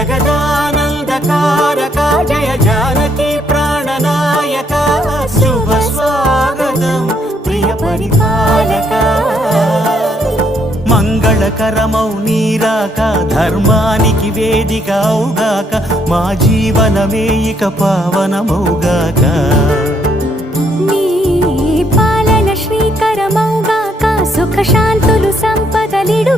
జగదానందకారక జయ జానకి ప్రాణనాయక శుభ స్వాగతం ప్రియ పరిపాలక. మంగళకరమౌ నీరాక ధర్మానికి వేదిక అవుగాక మా జీవనమే ఇక పావనమౌగాక. పాలన శ్రీకరమౌగాక సుఖశాంతులు సంపదలిడు